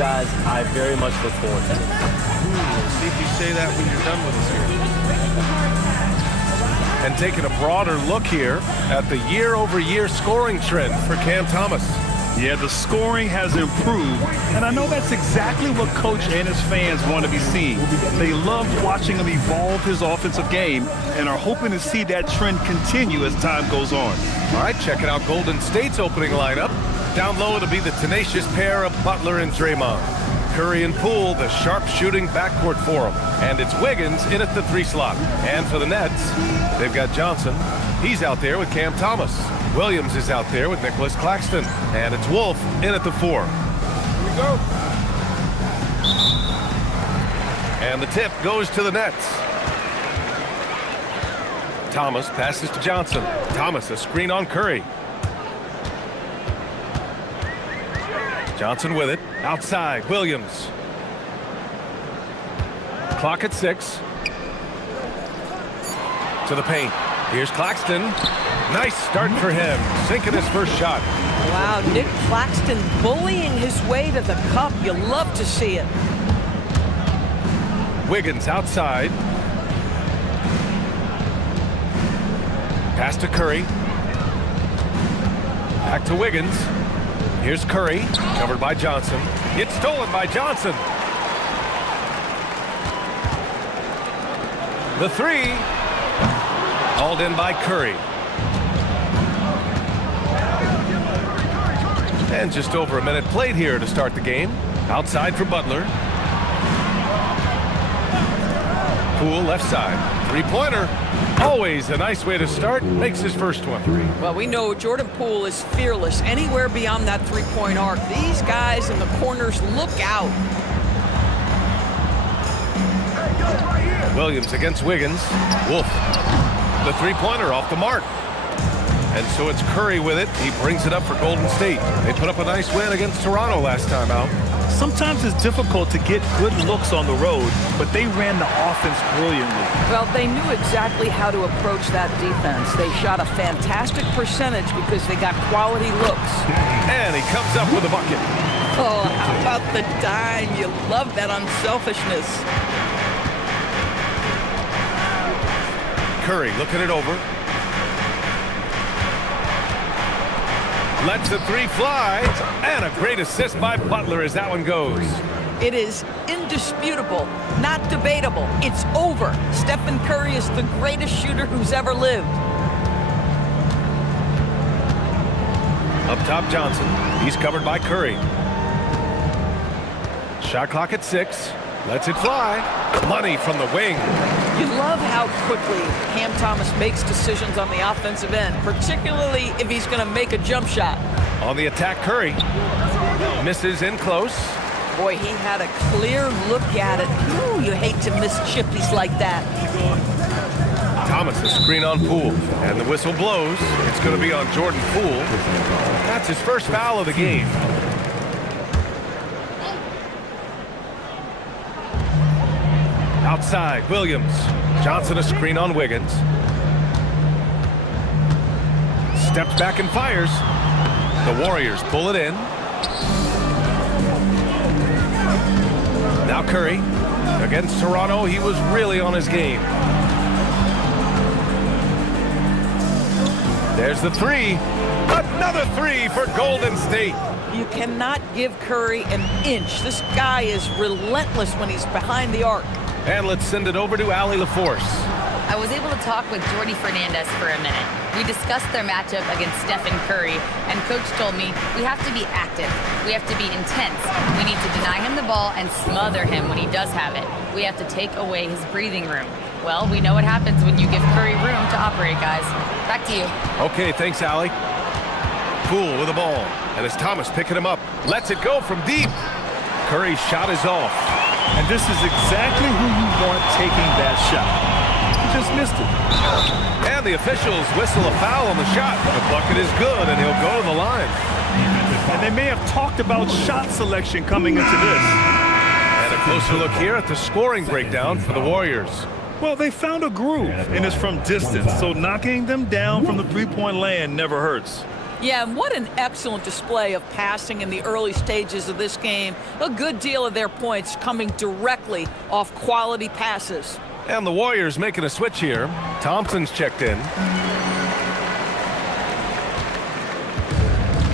guys I very much look forward to. See if you say that when you're done with us here. And taking a broader look here at the year-over-year scoring trend for Cam Thomas. Yeah, the scoring has improved, and I know that's exactly what Coach and his fans want to be seeing. They loved watching him evolve his offensive game and are hoping to see that trend continue as time goes on. All right, checking out Golden State's opening lineup. Down low, it'll be the tenacious pair of Butler and Draymond. Curry and Poole, the sharp-shooting backcourt for them. And it's Wiggins in at the 3 slot. And for the Nets, they've got Johnson. He's out there with Cam Thomas. Williams is out there with Nicholas Claxton. And it's Wolf in at the 4. Here we go. And the tip goes to the Nets. Thomas passes to Johnson. Thomas, a screen on Curry. Johnson with it. Outside, Williams. Clock at 6. To the paint. Here's Claxton. Nice start for him. Sinking his first shot. Wow, Nick Claxton bullying his way to the cup. You love to see it. Wiggins outside. Pass to Curry. Back to Wiggins. Here's Curry, covered by Johnson. It's stolen by Johnson. The 3. Hauled in by Curry. And just over a minute played here to start the game. Outside for Butler. Poole left side. 3-pointer. Always a nice way to start. Makes his first one. Well, we know Jordan Poole is fearless anywhere beyond that 3-point arc. These guys in the corners, look out. Williams against Wiggins. Wolf. The 3-pointer off the mark. And so it's Curry with it. He brings it up for Golden State. They put up a nice win against Toronto last time out. Sometimes it's difficult to get good looks on the road, but they ran the offense brilliantly. Well, they knew exactly how to approach that defense. They shot a fantastic percentage because they got quality looks. And he comes up with a bucket. Oh, how about the dime? You love that unselfishness. Curry looking it over. Lets the 3 fly. And a great assist by Butler as that one goes. It is indisputable, not debatable. It's over. Stephen Curry is the greatest shooter who's ever lived. Up top, Johnson. He's covered by Curry. Shot clock at 6. Lets it fly. Money from the wing. You love how quickly Cam Thomas makes decisions on the offensive end, particularly if he's going to make a jump shot. On the attack, Curry. Misses in close. Boy, he had a clear look at it. Ooh, you hate to miss chippies like that. Thomas, the screen on Poole. And the whistle blows. It's going to be on Jordan Poole. That's his first foul of the game. Outside, Williams. Johnson a screen on Wiggins. Steps back and fires. The Warriors pull it in. Now Curry. Against Toronto, he was really on his game. There's the 3. Another 3 for Golden State. You cannot give Curry an inch. This guy is relentless when he's behind the arc. And let's send it over to Allie LaForce. I was able to talk with Jordy Fernandez for a minute. We discussed their matchup against Stephen Curry, and Coach told me we have to be active. We have to be intense. We need to deny him the ball and smother him when he does have it. We have to take away his breathing room. Well, we know what happens when you give Curry room to operate, guys. Back to you. Okay, thanks, Allie. Poole with the ball. And as Thomas picking him up, lets it go from deep. Curry's shot is off. And this is exactly who you want taking that shot. He just missed it. And the officials whistle a foul on the shot. The bucket is good, and he'll go to the line. And they may have talked about shot selection coming into this. And a closer look here at the scoring breakdown for the Warriors. Well, they found a groove, and it's from distance, so knocking them down from the three-point land never hurts. Yeah, and what an excellent display of passing in the early stages of this game. A good deal of their points coming directly off quality passes. And the Warriors making a switch here. Thompson's checked in.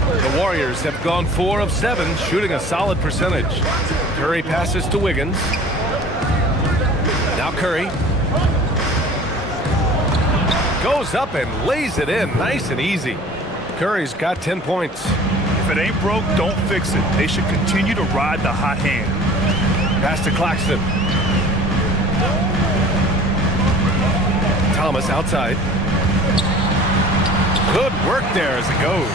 The Warriors have gone 4 of 7, shooting a solid percentage. Curry passes to Wiggins. Now Curry goes up and lays it in nice and easy. Curry's got 10 points. If it ain't broke, don't fix it. They should continue to ride the hot hand. Pass to Claxton. Thomas outside. Good work there as it goes.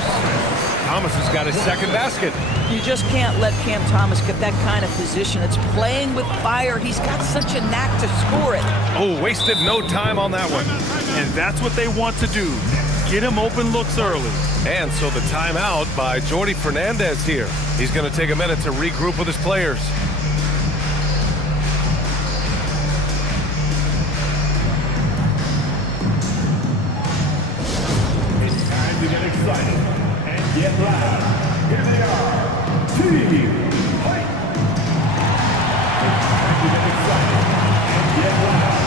Thomas has got his second basket. You just can't let Cam Thomas get that kind of position. It's playing with fire. He's got such a knack to score it. Oh, wasted no time on that one. And that's what they want to do. Get him open looks early. And so the timeout by Jordi Fernandez here. He's going to take a minute to regroup with his players. It's time to get excited and get loud. Here they are, Team Fight. It's time to get excited and get loud.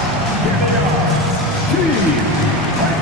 Here they are, Team Fight.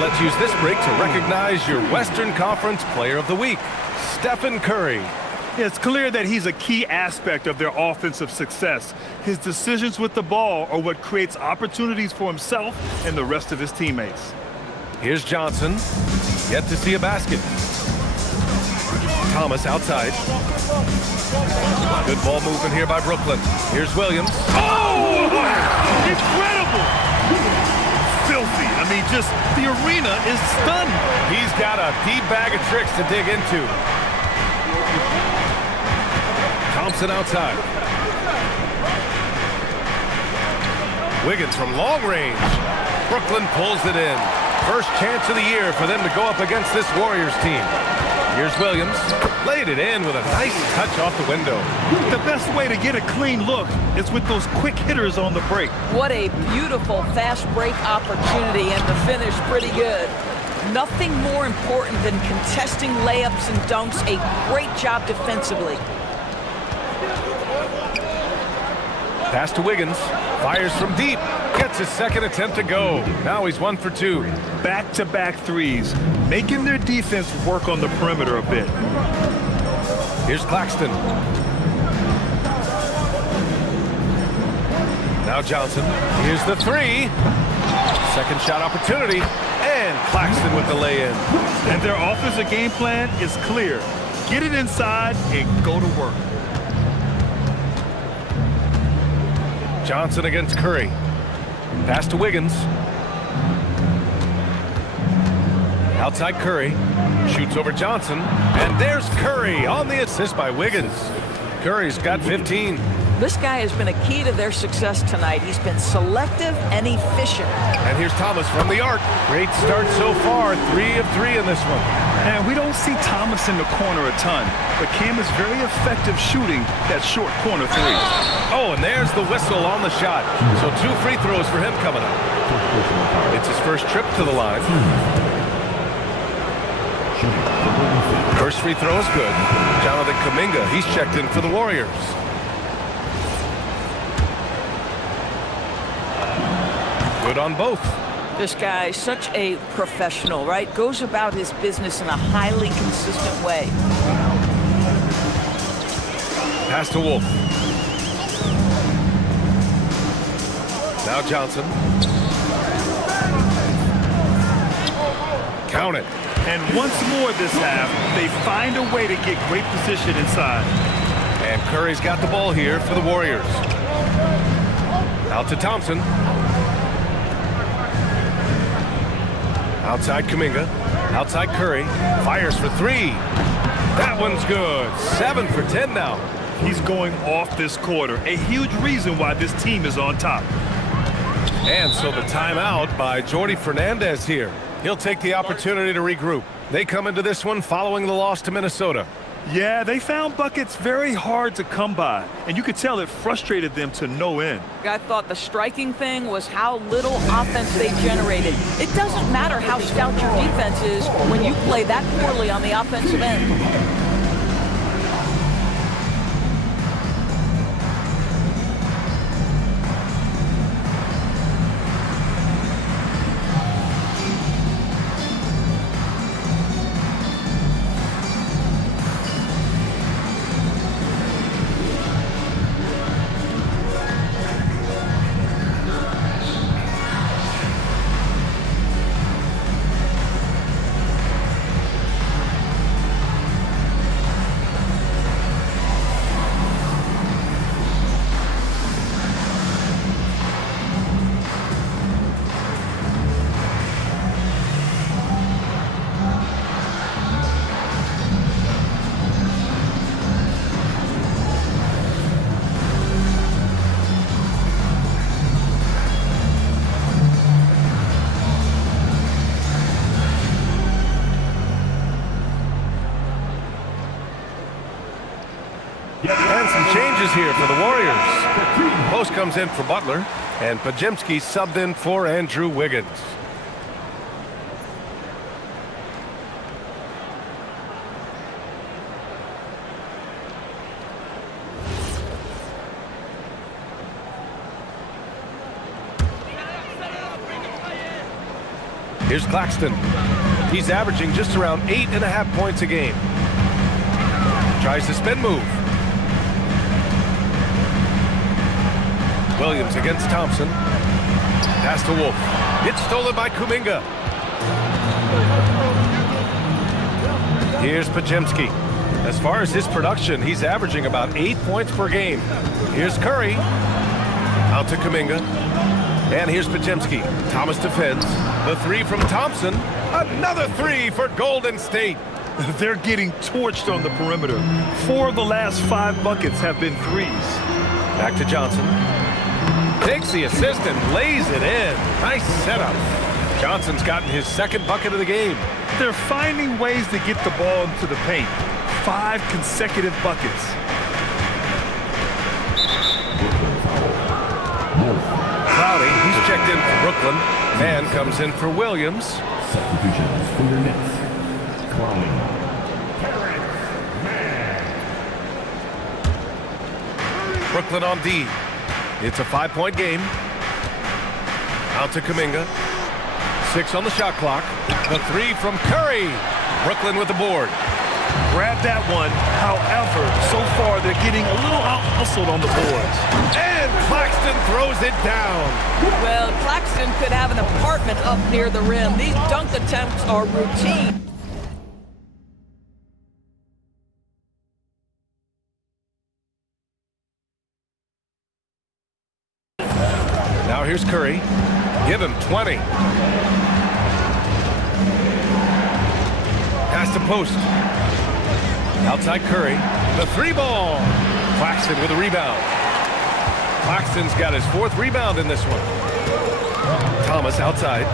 Let's use this break to recognize your Western Conference Player of the Week, Stephen Curry. It's clear that he's a key aspect of their offensive success. His decisions with the ball are what creates opportunities for himself and the rest of his teammates. Here's Johnson, yet to see a basket. Thomas outside. Good ball movement here by Brooklyn. Here's Williams. Oh! Incredible! Filthy. I mean, just the arena is stunned. He's got a deep bag of tricks to dig into. Thompson outside. Wiggins from long range. Brooklyn pulls it in. First chance of the year for them to go up against this Warriors team. Here's Williams. Laid it in with a nice touch off the window. The best way to get a clean look is with those quick hitters on the break. What a beautiful fast break opportunity, and the finish pretty good. Nothing more important than contesting layups and dunks. A great job defensively. Pass to Wiggins. Fires from deep. Gets his second attempt to go. Now he's 1 for 2. Back-to-back threes, making their defense work on the perimeter a bit. Here's Claxton. Now Johnson. Here's the three. Second shot opportunity. And Claxton with the lay-in. And their offensive game plan is clear. Get it inside and go to work. Johnson against Curry. Pass to Wiggins. Outside Curry. Shoots over Johnson. And there's Curry on the assist by Wiggins. Curry's got 15. This guy has been a key to their success tonight. He's been selective and efficient. And here's Thomas from the arc. Great start so far. 3 of 3 in this one. And we don't see Thomas in the corner a ton, but Cam is very effective shooting that short corner three. Oh, and there's the whistle on the shot. So 2 free throws for him coming up. It's his first trip to the line. First free throw is good. Jonathan Kuminga, he's checked in for the Warriors. Good on both. This guy, such a professional, right? Goes about his business in a highly consistent way. Pass to Wolf. Now Johnson. Count it. And once more this half, they find a way to get great position inside. And Curry's got the ball here for the Warriors. Out to Thompson. Outside Kuminga. Outside Curry. Fires for three. That one's good. 7 for 10 now. He's going off this quarter. A huge reason why this team is on top. And so the timeout by Jordi Fernandez here. He'll take the opportunity to regroup. They come into this one following the loss to Minnesota. Yeah, they found buckets very hard to come by, and you could tell it frustrated them to no end. I thought the striking thing was how little offense they generated. It doesn't matter how stout your defense is when you play that poorly on the offensive end. And some changes here for the Warriors. Post comes in for Butler, and Podziemski subbed in for Andrew Wiggins. Here's Claxton. He's averaging just around 8.5 points a game. Tries the spin move. Williams against Thompson. Pass to Wolf. It's stolen by Kuminga. Here's Podziemski. As far as his production, he's averaging about 8 points per game. Here's Curry. Out to Kuminga. And here's Podziemski. Thomas defends. The three from Thompson. Another three for Golden State. They're getting torched on the perimeter. 4 of the last 5 buckets have been threes. Back to Johnson. Takes the assist and lays it in. Nice setup. Johnson's gotten his second bucket of the game. They're finding ways to get the ball into the paint. 5 consecutive buckets. Cloudy, he's checked in for Brooklyn. Man comes in for Williams. Substitutions for your Nets. Cloudy. Brooklyn on D. It's a 5-point game. Out to Kuminga. 6 on the shot clock. The three from Curry. Brooklyn with the board. Grab that one. However, so far they're getting a little out-hustled on the boards. And Claxton throws it down. Well, Claxton could have an apartment up near the rim. These dunk attempts are routine. Now here's Curry. Give him 20. Pass to post. Outside Curry. The 3-ball. Claxton with a rebound. Claxton's got his 4th rebound in this one. Thomas outside.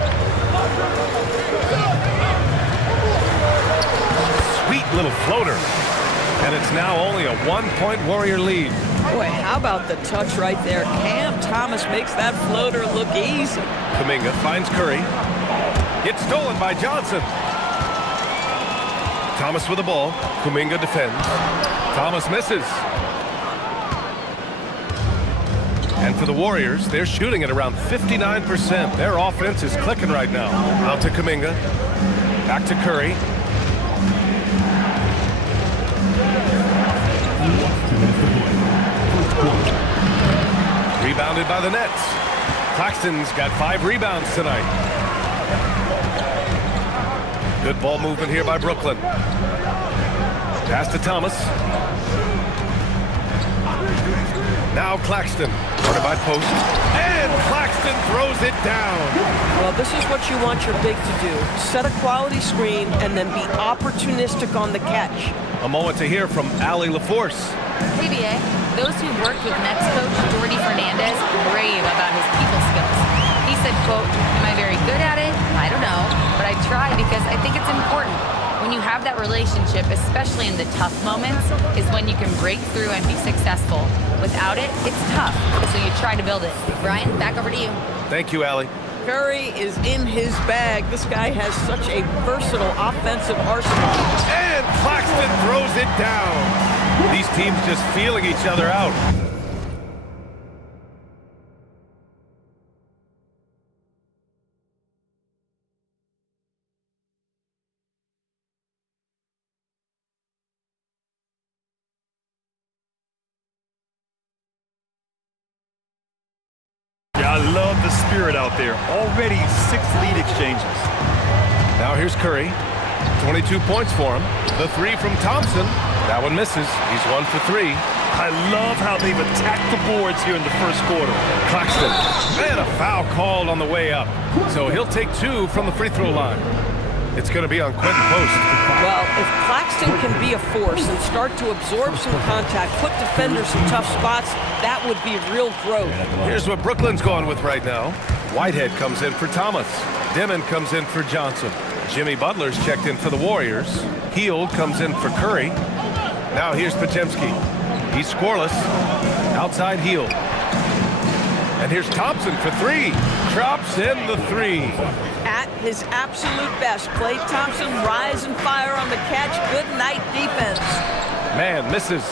Sweet little floater. And it's now only a 1-point Warrior lead. Boy, how about the touch right there? Cam Thomas makes that floater look easy. Kuminga finds Curry. It's stolen by Johnson. Thomas with the ball. Kuminga defends. Thomas misses. And for the Warriors, they're shooting at around 59%. Their offense is clicking right now. Out to Kuminga. Back to Curry. Watch 2 minutes to play. Rebounded by the Nets. Claxton's got 5 rebounds tonight. Good ball movement here by Brooklyn. Pass to Thomas. Now Claxton. Guarded by post. And Claxton throws it down. Well, this is what you want your big to do. Set a quality screen and then be opportunistic on the catch. A moment to hear from Allie LaForce. Hey, BA, those who've worked with Nets coach Jordy Fernandez rave about his people skills. He said, quote, "Am I very good at it? I don't know, but I try because I think it's important. When you have that relationship, especially in the tough moments, is when you can break through and be successful. Without it, it's tough, so you try to build it." Brian, back over to you. Thank you, Allie. Curry is in his bag. This guy has such a versatile offensive arsenal. And Claxton throws it down. These teams just feeling each other out. Yeah, I love the spirit out there. Already 6 lead exchanges. Now here's Curry. 22 points for him. The 3 from Thompson. That one misses. He's 1 for 3. I love how they've attacked the boards here in the first quarter. Claxton. And a foul called on the way up. So he'll take 2 from the free throw line. It's going to be on Quentin Post. Well, if Claxton can be a force and start to absorb some contact, put defenders in tough spots, that would be real growth. Here's what Brooklyn's going with right now. Whitehead comes in for Thomas. Dimon comes in for Johnson. Jimmy Butler's checked in for the Warriors. Hield comes in for Curry. Now here's Podziemski. He's scoreless. Outside Hield. And here's Thompson for 3. Drops in the 3. At his absolute best, Klay Thompson rise and fire on the catch. Good night defense. Man misses.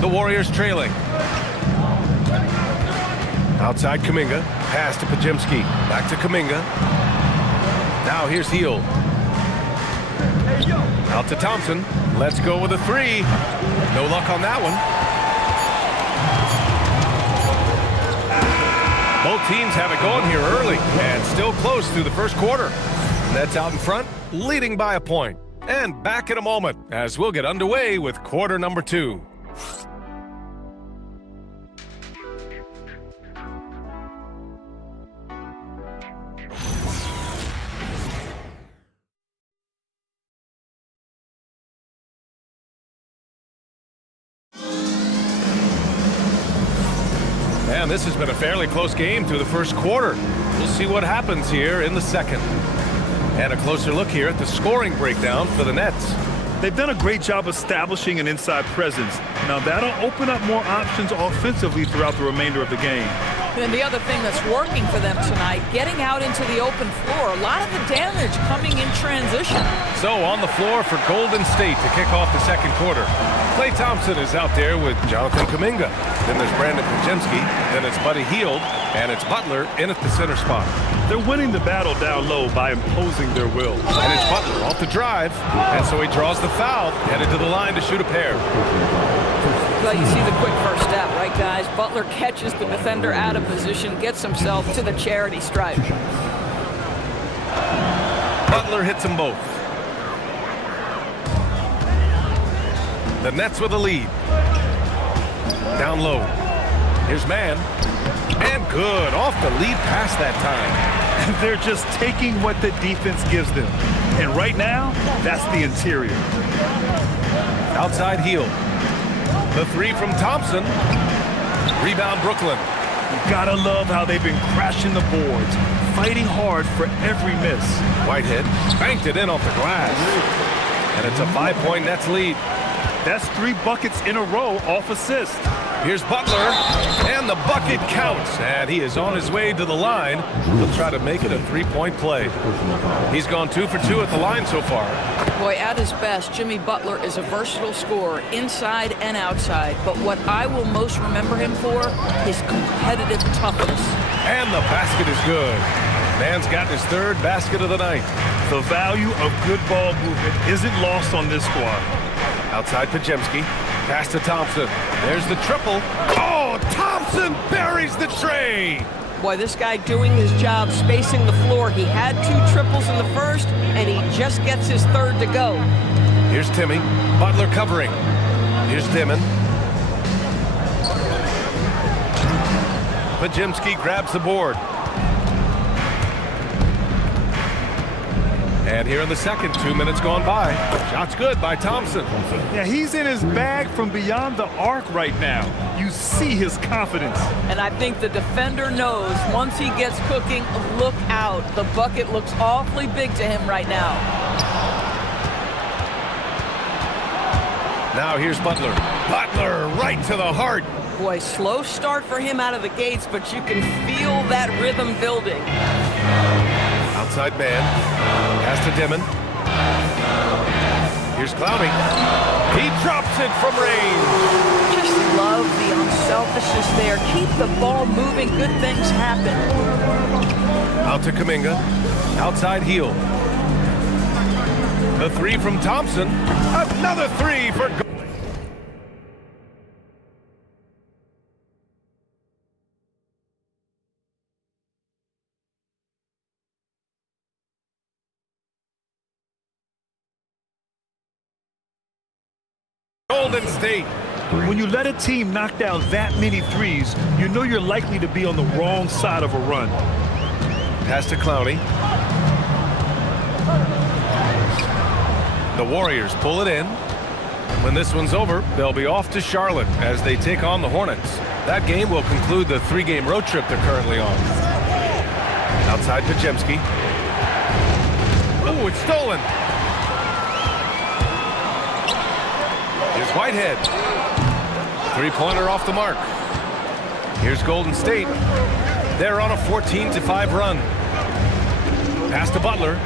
The Warriors trailing. Outside Kuminga. Pass to Podziemski. Back to Kuminga. Now here's Hield. Out to Thompson. Let's go with a 3. No luck on that one. Both teams have it going here early and still close through the first quarter. Nets out in front, leading by a point. And back in a moment as we'll get underway with quarter number 2. And this has been a fairly close game through the first quarter. We'll see what happens here in the second. And a closer look here at the scoring breakdown for the Nets. They've done a great job establishing an inside presence. Now that'll open up more options offensively throughout the remainder of the game. And the other thing that's working for them tonight, getting out into the open floor. A lot of the damage coming in transition. So on the floor for Golden State to kick off the second quarter. Klay Thompson is out there with Jonathan Kuminga. Then there's Brandon Podziemski. Then it's Buddy Hield. And it's Butler in at the center spot. They're winning the battle down low by imposing their will. And it's Butler off the drive. And so he draws the foul, headed to the line to shoot a pair. Well, you see the quick first step, right, guys? Butler catches the defender out of position, gets himself to the charity stripe. Butler hits them both. The Nets with a lead. Down low. Here's Mann. And good. Off the lead pass that time. They're just taking what the defense gives them. And right now, that's the interior. Outside Hield. The 3 from Thompson. Rebound Brooklyn. You gotta love how they've been crashing the boards, fighting hard for every miss. Whitehead banked it in off the glass. And it's a 5-point Nets lead. That's 3 buckets in a row off assist. Here's Butler, and the bucket counts. And he is on his way to the line. He'll try to make it a 3-point play. He's gone 2 for 2 at the line so far. Boy, at his best, Jimmy Butler is a versatile scorer, inside and outside. But what I will most remember him for is competitive toughness. And the basket is good. Mann's got his 3rd basket of the night. The value of good ball movement isn't lost on this squad. Outside Podziemski. Pass to Thompson. There's the triple. Oh, Thompson buries the tray. Boy, this guy doing his job, spacing the floor. He had 2 triples in the first, and he just gets his third to go. Here's Timmy. Butler covering. Here's Dimon. Podziemski grabs the board. And here in the second, 2 minutes gone by. Shot's good by Thompson. Yeah, he's in his bag from beyond the arc right now. You see his confidence. And I think the defender knows once he gets cooking, look out. The bucket looks awfully big to him right now. Now here's Butler. Butler right to the heart. Boy, slow start for him out of the gates, but you can feel that rhythm building. Outside man. Pass to Dimon. Here's Clowney. He drops it from range. Just love the unselfishness there. Keep the ball moving. Good things happen. Out to Kuminga. Outside heel. The 3 from Thompson. Another 3 for Golden State. When you let a team knock down that many threes, you know you're likely to be on the wrong side of a run. Pass to Clowney. The Warriors pull it in. When this one's over, they'll be off to Charlotte as they take on the Hornets. That game will conclude the 3-game road trip they're currently on. Outside Podziemski. Oh, it's stolen. Here's Whitehead. 3-pointer off the mark. Here's Golden State. They're on a 14-5 run. Pass to Butler.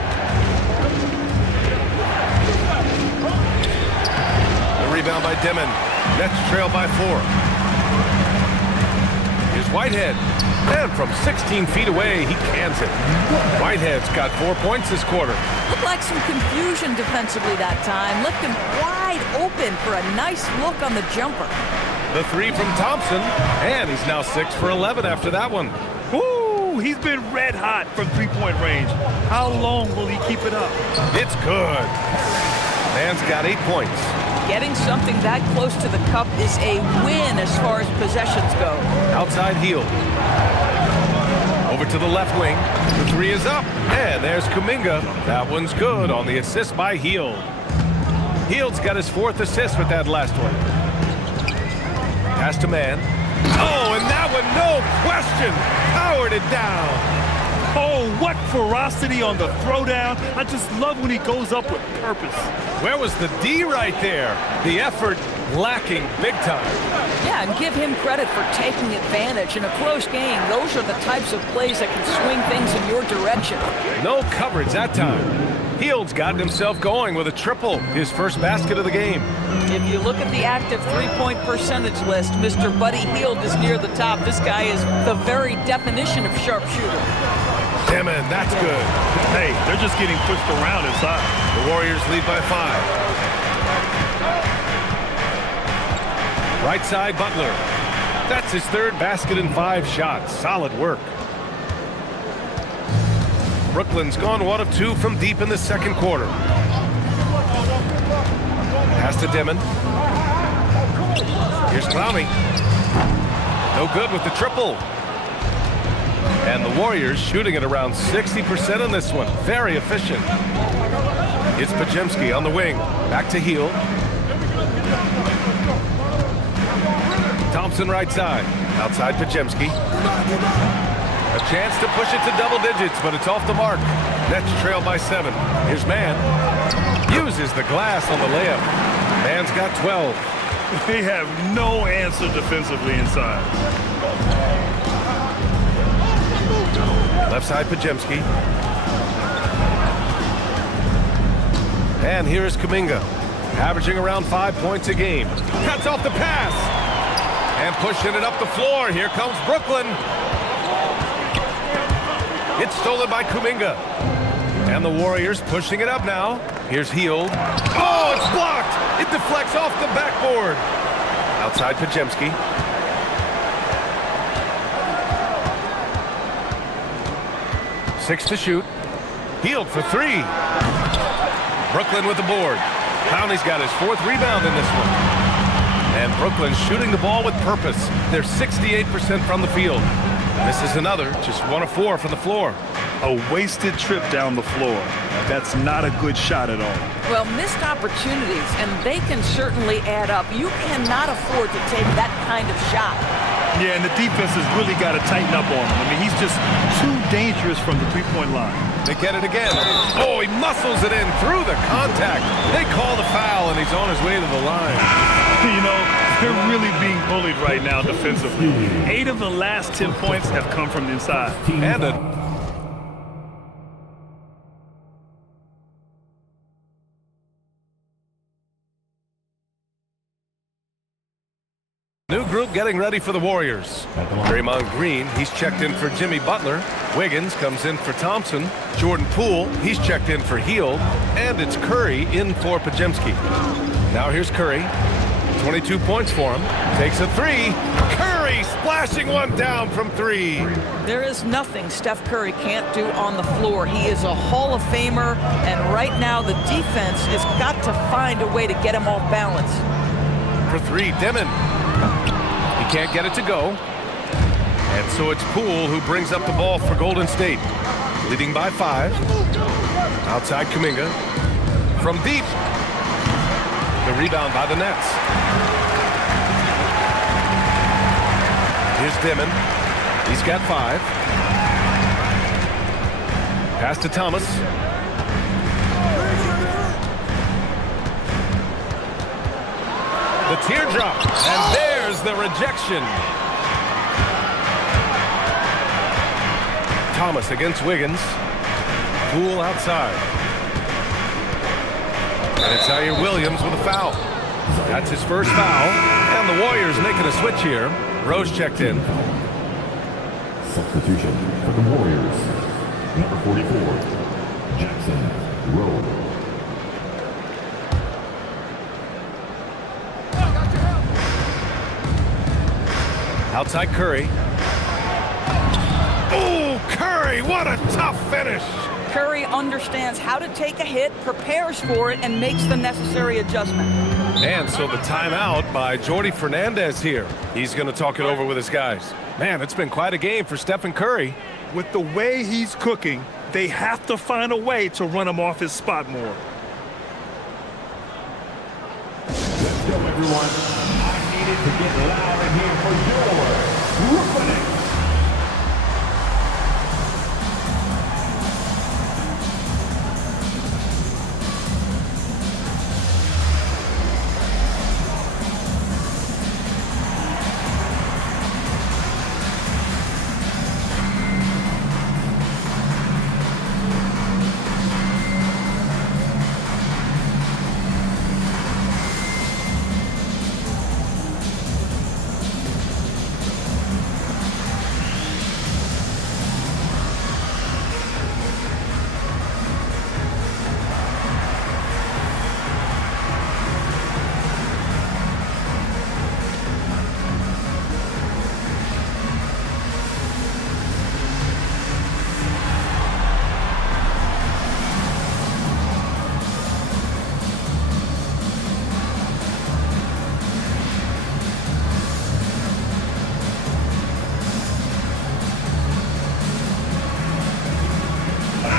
The rebound by Dimon. Nets trail by 4. Here's Whitehead. And from 16 feet away, he cans it. Whitehead's got 4 points this quarter. Looked like some confusion defensively that time. Left him wide open for a nice look on the jumper. The 3 from Thompson, and he's now 6 for 11 after that one. Woo! He's been red hot from 3-point range. How long will he keep it up? It's good. Man's got 8 points. Getting something that close to the cup is a win as far as possessions go. Outside heel. Over to the left wing. The 3 is up. And there's Kuminga. That one's good on the assist by Hield. Hield's got his 4th assist with that last one. Pass to man. Oh, and that one, no question, powered it down. Oh, what ferocity on the throwdown. I just love when he goes up with purpose. Where was the D right there? The effort lacking big time. Yeah, and give him credit for taking advantage. In a close game, those are the types of plays that can swing things in your direction. No coverage that time. Hield's gotten himself going with a triple, his first basket of the game. If you look at the active 3-point percentage list, Mr. Buddy Hield is near the top. This guy is the very definition of sharpshooter. Dimon, that's good. Hey, they're just getting pushed around inside. The Warriors lead by 5. Right side, Butler. That's his 3rd basket in 5 shots. Solid work. Brooklyn's gone 1 of 2 from deep in the second quarter. Pass to Dimon. Here's Clowney. No good with the triple. And the Warriors shooting at around 60% in this one. Very efficient. It's Podziemski on the wing. Back to Hield. Thompson right side. Outside Podziemski. A chance to push it to double digits, but it's off the mark. Nets trail by 7. Here's Mann. Uses the glass on the layup. Mann's got 12. They have no answer defensively inside. Left side Podziemski. And here's Kuminga. Averaging around 5 points a game. Cuts off the pass. And pushing it up the floor. Here comes Brooklyn. It's stolen by Kuminga. And the Warriors pushing it up now. Here's Hield. Oh, it's blocked. It deflects off the backboard. Outside Podziemski. Six to shoot. Hield for three. Brooklyn with the board. Clowney's got his fourth rebound in this one. And Brooklyn shooting the ball with purpose. They're 68% from the field. This is another, just 1 of 4 from the floor. A wasted trip down the floor. That's not a good shot at all. Well, missed opportunities, and they can certainly add up. You cannot afford to take that kind of shot. Yeah, and the defense has really got to tighten up on him. I mean, he's just too dangerous from the three-point line. They get it again. Oh, he muscles it in through the contact. They call the foul, and he's on his way to the line. You know, they're really being bullied right now defensively. 8 of the last 10 points have come from the inside. And a new group getting ready for the Warriors. Draymond Green, he's checked in for Jimmy Butler. Wiggins comes in for Thompson. Jordan Poole, he's checked in for Hield. And it's Curry in for Podziemski. Now here's Curry. 22 points for him. Takes a three. Curry splashing one down from three. There is nothing Steph Curry can't do on the floor. He is a Hall of Famer, and right now the defense has got to find a way to get him off balance. For three, Dimon. He can't get it to go. And so it's Poole who brings up the ball for Golden State. Leading by 5. Outside Kuminga. From deep. The rebound by the Nets. Here's Dimon. He's got 5. Pass to Thomas. The teardrop, and there's the rejection. Thomas against Wiggins. Poole outside. And it's Zaire Williams with a foul. That's his first foul. And the Warriors making a switch here. Rose checked in. Substitution for the Warriors. Number 44, Jackson Rose. Outside Curry. Oh, Curry, what a tough finish. Curry understands how to take a hit, prepares for it, and makes the necessary adjustment. And so the timeout by Jordi Fernandez here. He's going to talk it over with his guys. Man, it's been quite a game for Stephen Curry. With the way he's cooking, they have to find a way to run him off his spot more. Let's go, everyone. I needed to get loud in here for your Brooklyn.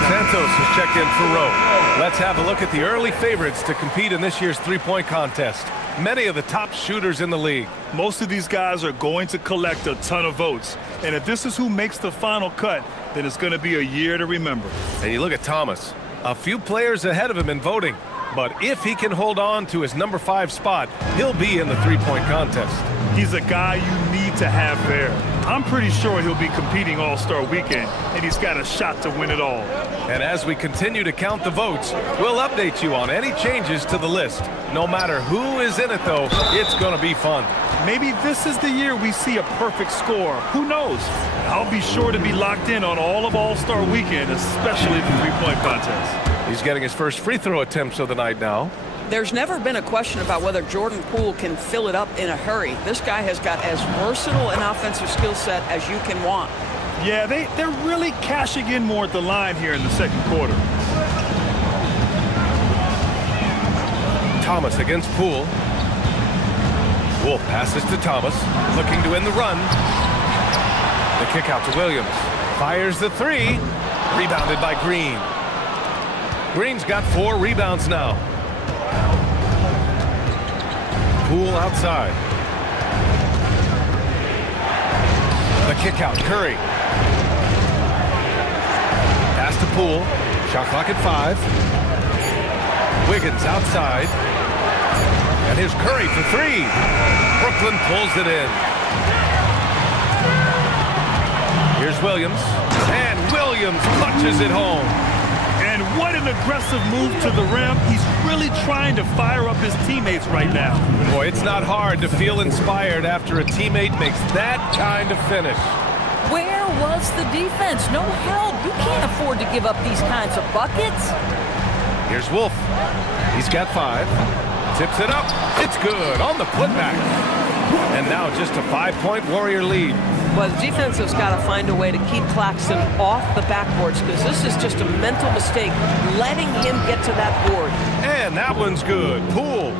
Santos has checked in for Rowe. Let's have a look at the early favorites to compete in this year's three-point contest. Many of the top shooters in the league. Most of these guys are going to collect a ton of votes. And if this is who makes the final cut, then it's going to be a year to remember. And you look at Thomas. A few players ahead of him in voting. But if he can hold on to his number 5 spot, he'll be in the three-point contest. He's a guy you need to have there. I'm pretty sure he'll be competing All-Star Weekend, and he's got a shot to win it all. And as we continue to count the votes, we'll update you on any changes to the list. No matter who is in it, though, it's going to be fun. Maybe this is the year we see a perfect score. Who knows? I'll be sure to be locked in on all of All-Star Weekend, especially the three-point contest. He's getting his first free throw attempts of the night now. There's never been a question about whether Jordan Poole can fill it up in a hurry. This guy has got as versatile an offensive skill set as you can want. Yeah, they're really cashing in more at the line here in the second quarter. Thomas against Poole. Wolf passes to Thomas, looking to end the run. The kick out to Williams. Fires the three. Rebounded by Green. Green's got 4 rebounds now. Poole outside. The kick out, Curry. Pass to Poole. Shot clock at 5. Wiggins outside. And here's Curry for 3. Brooklyn pulls it in. Here's Williams. And Williams punches it home. And what an aggressive move to the rim. He's really trying to fire up his teammates right now. Boy, it's not hard to feel inspired after a teammate makes that kind of finish. Where was the defense? No help. You can't afford to give up these kinds of buckets. Here's Wolf. He's got 5. Tips it up. It's good on the putback. And now just a 5-point Warrior lead. Well, the defense has got to find a way to keep Claxton off the backboards because this is just a mental mistake, letting him get to that board. And that one's good. Poole.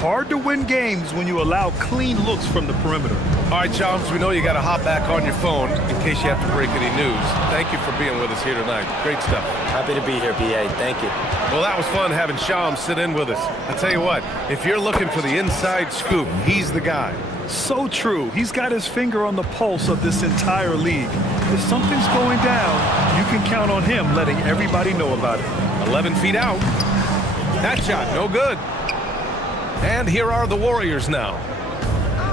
Hard to win games when you allow clean looks from the perimeter. All right, Chums, we know you got to hop back on your phone in case you have to break any news. Thank you for being with us here tonight. Great stuff. Happy to be here, BA. Thank you. Well, that was fun having Shams sit in with us. I tell you what, if you're looking for the inside scoop, he's the guy. So true. He's got his finger on the pulse of this entire league. If something's going down, you can count on him letting everybody know about it. 11 feet out. That shot, no good. And here are the Warriors now.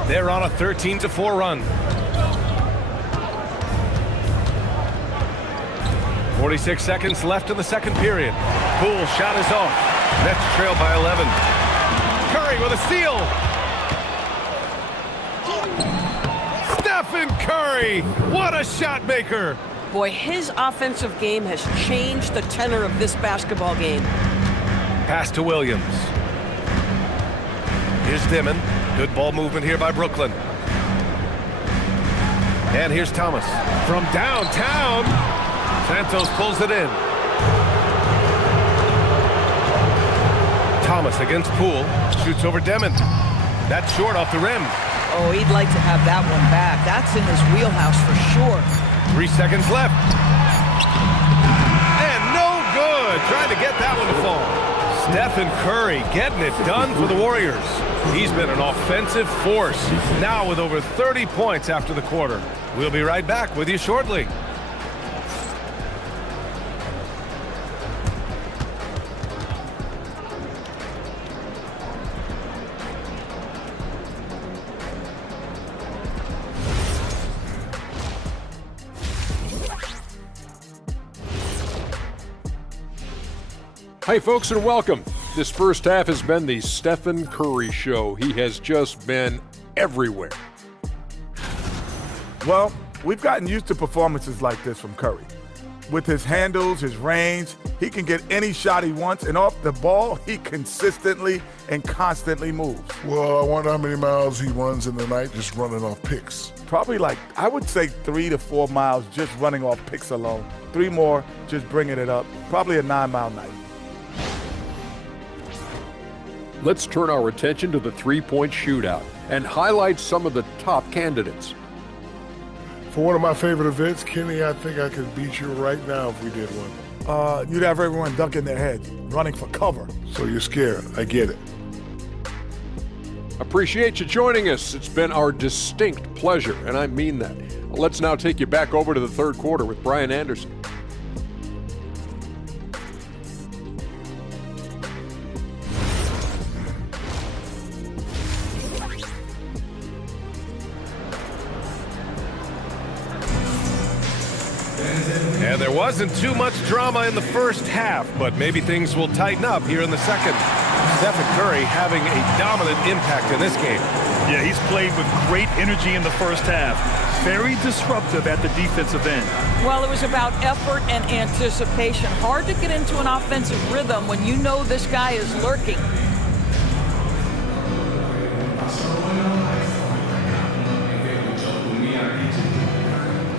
They're on a 13-4 run. 46 seconds left in the second period. Poole shot is off. Nets trail by 11. Curry with a steal. Stephen Curry, what a shot maker. Boy, his offensive game has changed the tenor of this basketball game. Pass to Williams. Here's Dimon. Good ball movement here by Brooklyn. And here's Thomas. From downtown, Santos pulls it in. Thomas against Poole. Shoots over Demon. That's short off the rim. Oh, he'd like to have that one back. That's in his wheelhouse for sure. 3 seconds left. And no good. Trying to get that one to fall. Stephen Curry getting it done for the Warriors. He's been an offensive force, now with over 30 points after the quarter. We'll be right back with you shortly. Hey folks, and welcome. This first half has been the Stephen Curry show. He has just been everywhere. Well, we've gotten used to performances like this from Curry. With his handles, his range, he can get any shot he wants, and off the ball, he consistently and constantly moves. Well, I wonder how many miles he runs in the night just running off picks. Probably like, I would say 3 to 4 miles just running off picks alone. 3 more just bringing it up. Probably a 9-mile night. Let's turn our attention to the three-point shootout and highlight some of the top candidates. For one of my favorite events, Kenny, I think I could beat you right now if we did one. You'd have everyone ducking their heads, running for cover. So you're scared. I get it. Appreciate you joining us. It's been our distinct pleasure, and I mean that. Let's now take you back over to the third quarter with Brian Anderson. And there wasn't too much drama in the first half, but maybe things will tighten up here in the second. Stephen Curry having a dominant impact in this game. Yeah, he's played with great energy in the first half. Very disruptive at the defensive end. Well, it was about effort and anticipation. Hard to get into an offensive rhythm when you know this guy is lurking.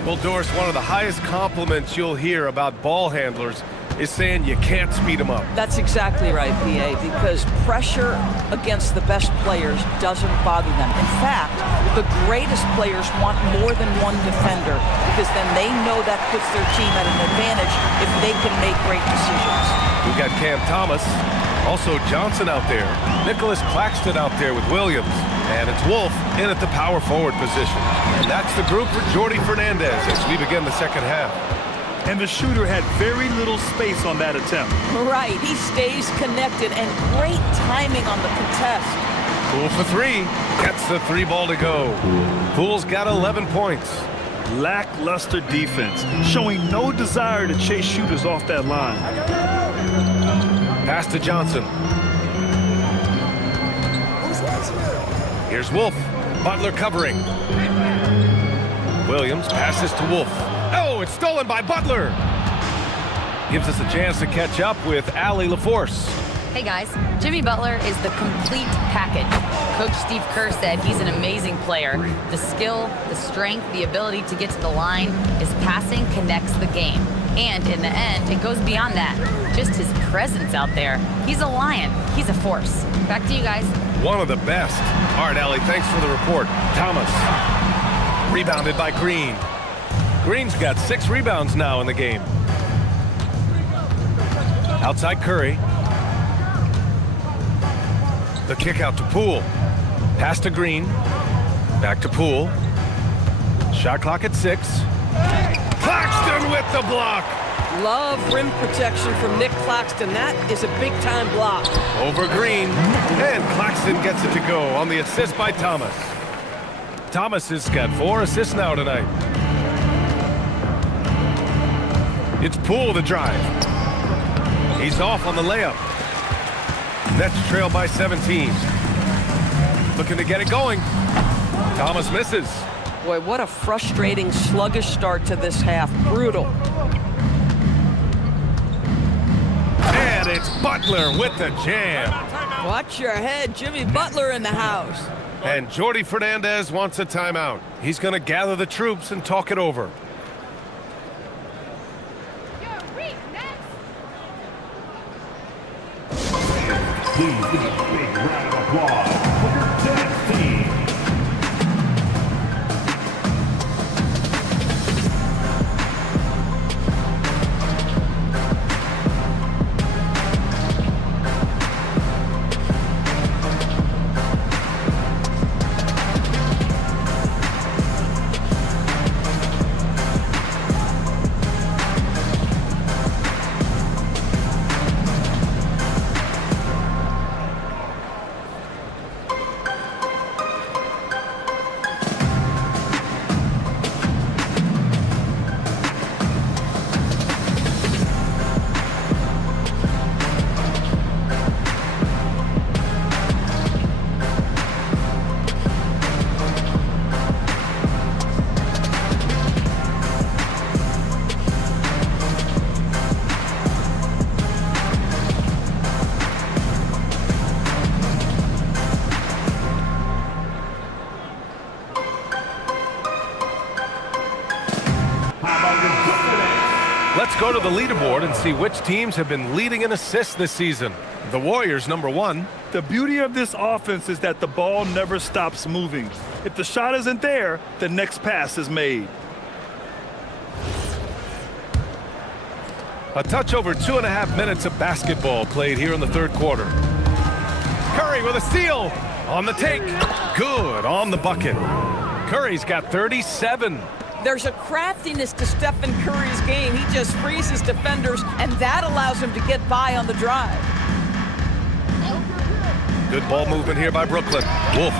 Well, Doris, one of the highest compliments you'll hear about ball handlers is saying you can't speed them up. That's exactly right, PA, because pressure against the best players doesn't bother them. In fact, the greatest players want more than one defender because then they know that puts their team at an advantage if they can make great decisions. We've got Cam Thomas, also Johnson out there, Nicholas Claxton out there with Williams, and it's Wolf in at the power forward position. And that's the group for Jordi Fernandez as we begin the second half. And the shooter had very little space on that attempt. Right, he stays connected and great timing on the contest. Poole for three, gets the three ball to go. Poole's got 11 points. Lackluster defense, showing no desire to chase shooters off that line. Pass to Johnson. Here's Wolf. Butler covering. Williams passes to Wolf. Oh, it's stolen by Butler. Gives us a chance to catch up with Allie LaForce. Hey guys, Jimmy Butler is the complete package. Coach Steve Kerr said he's an amazing player. The skill, the strength, the ability to get to the line, his passing connects the game. And in the end, it goes beyond that. Just his presence out there. He's a lion. He's a force. Back to you guys. One of the best. All right, Allie, thanks for the report. Thomas. Rebounded by Green. Green's got 6 rebounds now in the game. Outside Curry. The kick out to Poole. Pass to Green. Back to Poole. Shot clock at 6. Claxton with the block. Love rim protection from Nick Claxton. That is a big-time block. Over Green. And Claxton gets it to go on the assist by Thomas. Thomas has got 4 assists now tonight. It's Poole the drive. He's off on the layup. Nets trail by 17. Looking to get it going. Thomas misses. Boy, what a frustrating, sluggish start to this half. Brutal. And it's Butler with the jam. Watch your head. Jimmy Butler in the house. And Jordi Fernandez wants a timeout. He's going to gather the troops and talk it over. Please give a big round of applause for your dance team. Let's go to the leaderboard and see which teams have been leading in assists this season. The Warriors, #1. The beauty of this offense is that the ball never stops moving. If the shot isn't there, the next pass is made. A touch over 2.5 minutes of basketball played here in the third quarter. Curry with a steal on the take. Good on the bucket. Curry's got 37. There's a craftiness to Stephen Curry's game. He just freezes defenders, and that allows him to get by on the drive. Good ball movement here by Brooklyn. Wolf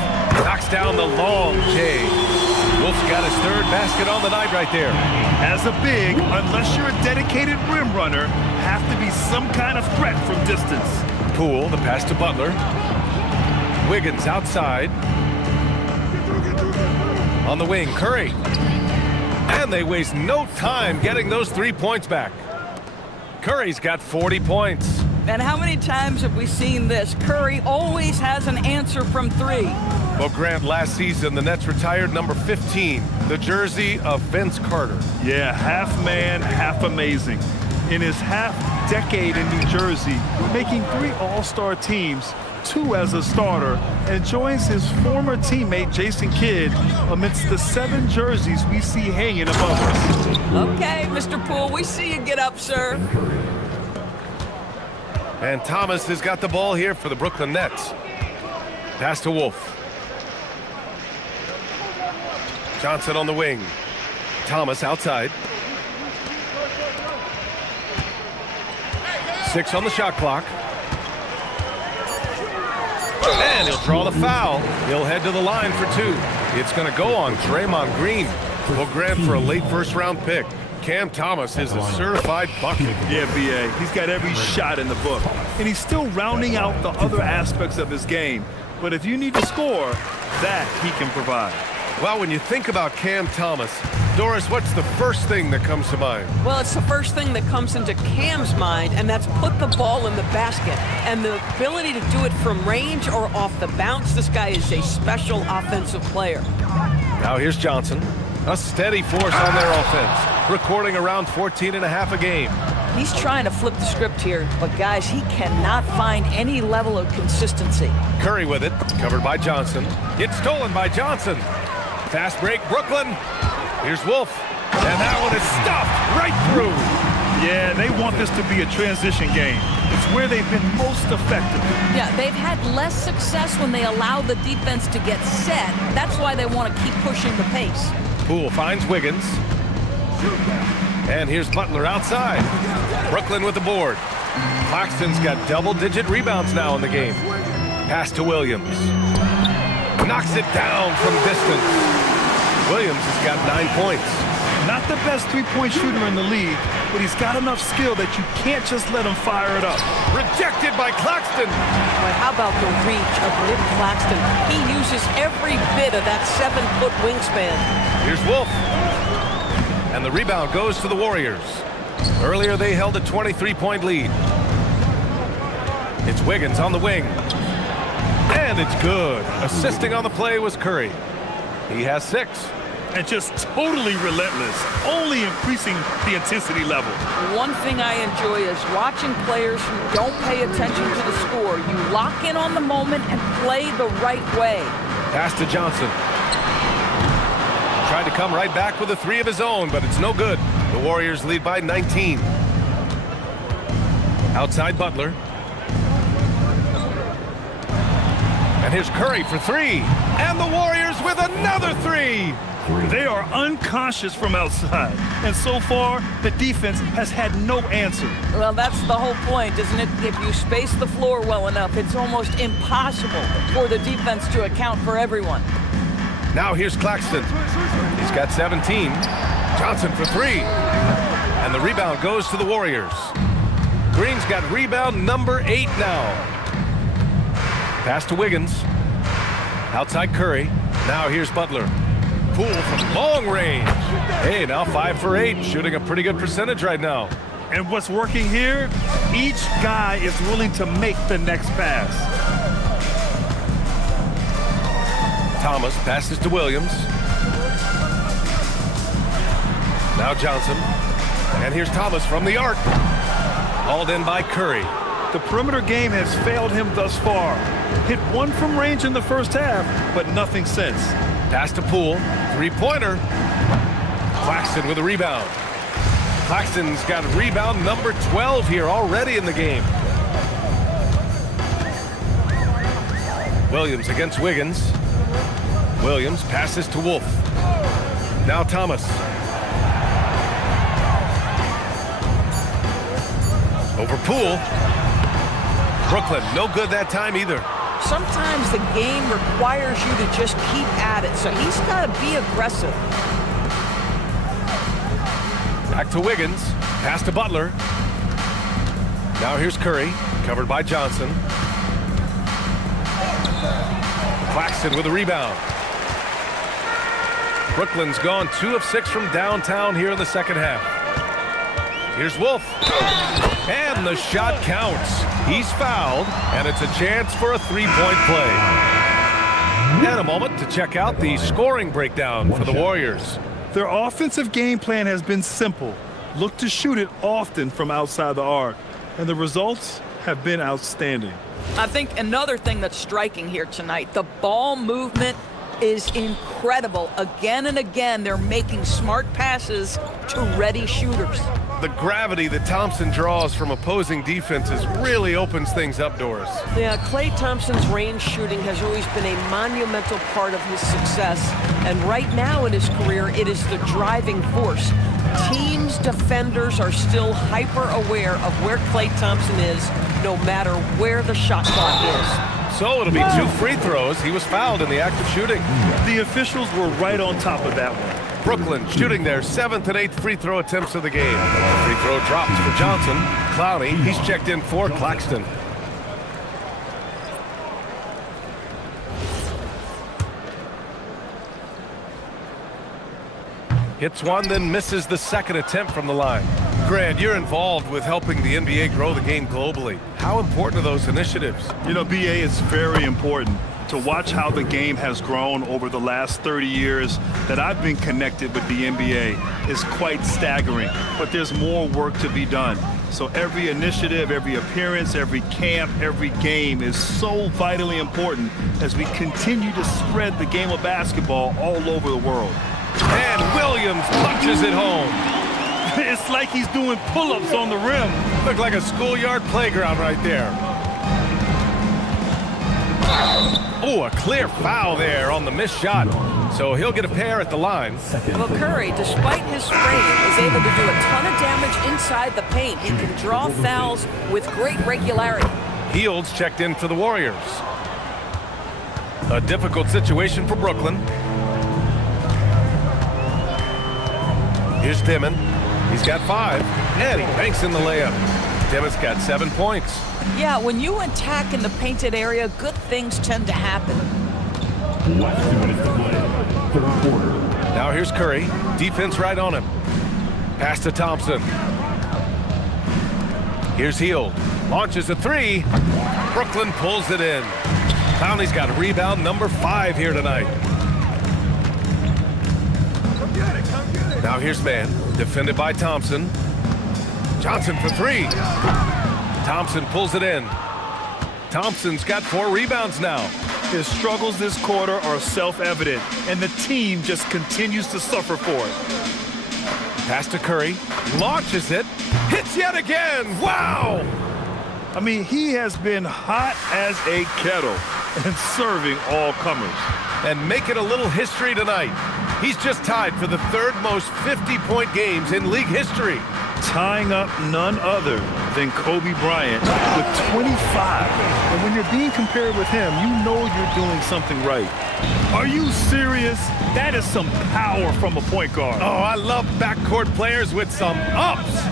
knocks down the long J. Wolf's got his third basket on the night right there. As a big, unless you're a dedicated rim runner, have to be some kind of threat from distance. Poole, the pass to Butler. Wiggins outside. On the wing, Curry. And they waste no time getting those 3 points back. Curry's got 40 points. And how many times have we seen this? Curry always has an answer from 3. Well, Grant, last season, the Nets retired number 15, the jersey of Vince Carter. Yeah, half man, half amazing. In his half-decade in New Jersey, making 3 All-Star teams, 2 as a starter, and joins his former teammate Jason Kidd amidst the 7 jerseys we see hanging above us. Okay, Mr. Poole, we see you get up, sir. And Thomas has got the ball here for the Brooklyn Nets. Pass to Wolf. Johnson on the wing. Thomas outside. 6 on the shot clock. And he'll draw the foul. He'll head to the line for 2. It's going to go on Draymond Green. Well, Grant, for a late first-round pick, Cam Thomas is a certified bucket. Yeah, B.A. He's got every shot in the book. And he's still rounding out the other aspects of his game. But if you need to score, that he can provide. Well, when you think about Cam Thomas, Doris, what's the first thing that comes to mind? Well, it's the first thing that comes into Cam's mind, and that's put the ball in the basket. And the ability to do it from range or off the bounce, this guy is a special offensive player. Now here's Johnson. A steady force on their offense, recording around 14.5 a game. He's trying to flip the script here, but guys, he cannot find any level of consistency. Curry with it, covered by Johnson. It's stolen by Johnson. Fast break, Brooklyn. Here's Wolf. And that one is stopped right through. Yeah, they want this to be a transition game. It's where they've been most effective. Yeah, they've had less success when they allow the defense to get set. That's why they want to keep pushing the pace. Poole finds Wiggins. And here's Butler outside. Brooklyn with the board. Claxton's got double-digit rebounds now in the game. Pass to Williams. Knocks it down from distance. Williams has got 9 points. Not the best three-point shooter in the league, but he's got enough skill that you can't just let him fire it up. Rejected by Claxton. But how about the reach of Nick Claxton? He uses every bit of that 7-foot wingspan. Here's Wolf. And the rebound goes to the Warriors. Earlier they held a 23-point lead. It's Wiggins on the wing. And it's good. Assisting on the play was Curry. He has 6. And just totally relentless, only increasing the intensity level. One thing I enjoy is watching players who don't pay attention to the score. You lock in on the moment and play the right way. Pass to Johnson. Tried to come right back with a 3 of his own, but it's no good. The Warriors lead by 19. Outside Butler. And here's Curry for 3. And the Warriors with another 3. They are unconscious from outside. And so far, the defense has had no answer. Well, that's the whole point, isn't it? If you space the floor well enough, it's almost impossible for the defense to account for everyone. Now here's Claxton. He's got 17. Johnson for 3. And the rebound goes to the Warriors. Green's got rebound number 8 now. Pass to Wiggins. Outside Curry. Now here's Butler. Poole from long range. Hey, now 5 for 8, shooting a pretty good percentage right now. And what's working here? Each guy is willing to make the next pass. Thomas passes to Williams. Now Johnson. And here's Thomas from the arc. Hauled in by Curry. The perimeter game has failed him thus far. Hit 1 from range in the first half, but nothing since. Pass to Poole. 3-pointer. Claxton with a rebound. Claxton's got rebound number 12 here already in the game. Williams against Wiggins. Williams passes to Wolf. Now Thomas. Over Poole. Brooklyn, no good that time either. Sometimes the game requires you to just keep at it, so he's got to be aggressive. Back to Wiggins. Pass to Butler. Now here's Curry, covered by Johnson. Claxton with a rebound. Brooklyn's gone 2 of 6 from downtown here in the second half. Here's Wolf. And the shot counts. He's fouled, and it's a chance for a three-point play. And a moment to check out the scoring breakdown for the Warriors. Their offensive game plan has been simple. Look to shoot it often from outside the arc. And the results have been outstanding. I think another thing that's striking here tonight, the ball movement is incredible. Again and again, they're making smart passes to ready shooters. The gravity that Thompson draws from opposing defenses really opens things up, Doris. Yeah, Klay Thompson's range shooting has always been a monumental part of his success. And right now in his career, it is the driving force. Teams' defenders are still hyper-aware of where Klay Thompson is, no matter where the shot clock is. So it'll be 2 free throws. He was fouled in the act of shooting. The officials were right on top of that one. Brooklyn shooting their 7th and 8th free throw attempts of the game. Free throw drops for Johnson. Clowney, he's checked in for Claxton. Hits one, then misses the second attempt from the line. Grant, you're involved with helping the NBA grow the game globally. How important are those initiatives? You know, BA, is very important. To watch how the game has grown over the last 30 years that I've been connected with the NBA is quite staggering, but there's more work to be done. So every initiative, every appearance, every camp, every game is so vitally important as we continue to spread the game of basketball all over the world. And Williams punches it home. It's like he's doing pull-ups on the rim. Looked like a schoolyard playground right there. Oh, a clear foul there on the missed shot. So he'll get a pair at the line. Well, Curry, despite his frame, is able to do a ton of damage inside the paint. He can draw fouls with great regularity. Fields checked in for the Warriors. A difficult situation for Brooklyn. Here's Dimon. He's got 5, and he banks in the layup. Dimmon's got 7 points. Yeah, when you attack in the painted area, good things tend to happen. Last 2 minutes to play. Third quarter. Now here's Curry. Defense right on him. Pass to Thompson. Here's Hield. Launches a 3. Brooklyn pulls it in. Clowney's got rebound number 5 here tonight. Now here's Mann. Defended by Thompson. Johnson for 3. Thompson pulls it in. Thompson's got 4 rebounds now. His struggles this quarter are self-evident, and the team just continues to suffer for it. Pass to Curry. Launches it. Hits yet again. Wow! I mean, he has been hot as a kettle and serving all comers. And making a little history tonight. He's just tied for the 3rd most 50-point games in league history. Tying up none other than Kobe Bryant with 25. And when you're being compared with him, you know you're doing something right. Are you serious? That is some power from a point guard. Oh, I love backcourt players with some ups.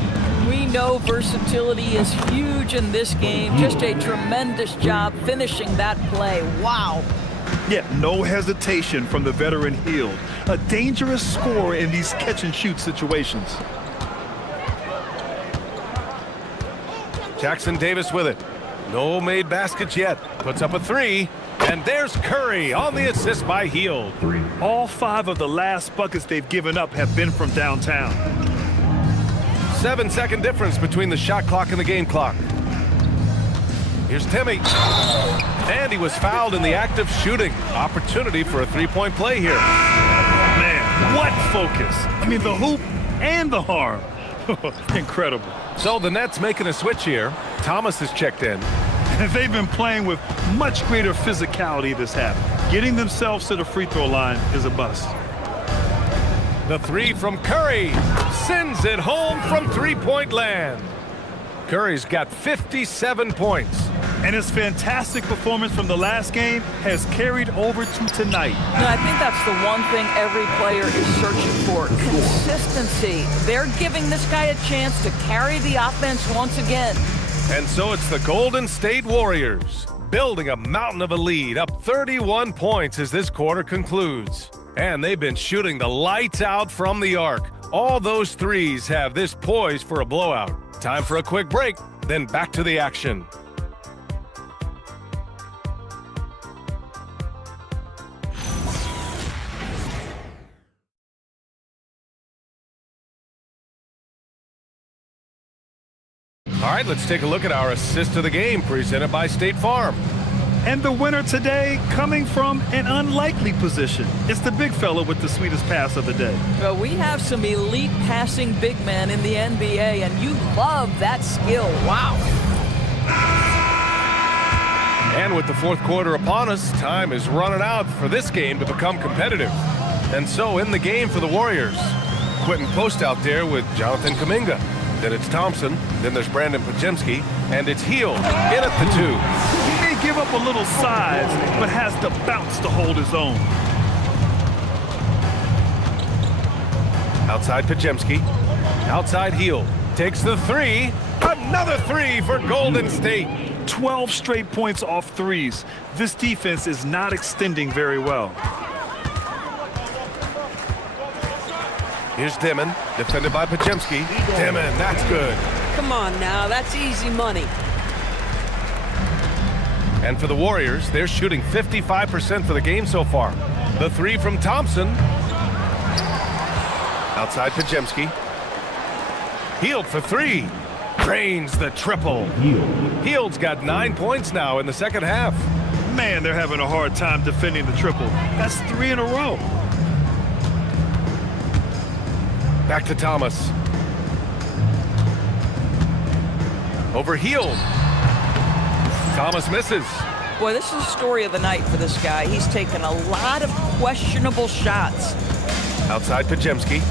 We know versatility is huge in this game. Just a tremendous job finishing that play. Wow. Yet no hesitation from the veteran Hield. A dangerous scorer in these catch-and-shoot situations. Jackson Davis with it. No made baskets yet. Puts up a 3. And there's Curry on the assist by Hield. All 5 of the last buckets they've given up have been from downtown. 7-second difference between the shot clock and the game clock. Here's Timmy. And he was fouled in the act of shooting. Opportunity for a 3-point play here. Man, what focus. I mean, the hoop and the harm. Incredible. So the Nets making a switch here. Thomas has checked in. And they've been playing with much greater physicality this half. Getting themselves to the free throw line is a bust. The 3 from Curry sends it home from 3-point land. Curry's got 57 points. And his fantastic performance from the last game has carried over to tonight. No, I think that's the one thing every player is searching for, consistency. They're giving this guy a chance to carry the offense once again. And so it's the Golden State Warriors building a mountain of a lead, up 31 points as this quarter concludes. And they've been shooting the lights out from the arc. All those threes have this poised for a blowout. Time for a quick break, then back to the action. All right, let's take a look at our assist of the game presented by State Farm. And the winner today coming from an unlikely position. It's the big fella with the sweetest pass of the day. Well, we have some elite passing big men in the NBA, and you love that skill. Wow. And with the fourth quarter upon us, time is running out for this game to become competitive. And so in the game for the Warriors, Quentin Post out there with Jonathan Kuminga. Then it's Thompson, then there's Brandon Podziemski, and it's Hield in at the 2. He may give up a little size, but has the bounce to hold his own. Outside Podziemski, outside Hield, takes the 3, another 3 for Golden State. 12 straight points off threes. This defense is not extending very well. Here's Dimon, defended by Podziemski. Dimon, that's good. Come on now, that's easy money. And for the Warriors, they're shooting 55% for the game so far. The 3 from Thompson. Outside Podziemski. Hield for 3. Drains the triple. Hield's got 9 points now in the second half. Man, they're having a hard time defending the triple. That's 3 in a row. Back to Thomas. Over Hield. Thomas misses. Boy, this is the story of the night for this guy. He's taken a lot of questionable shots. Outside Podziemski.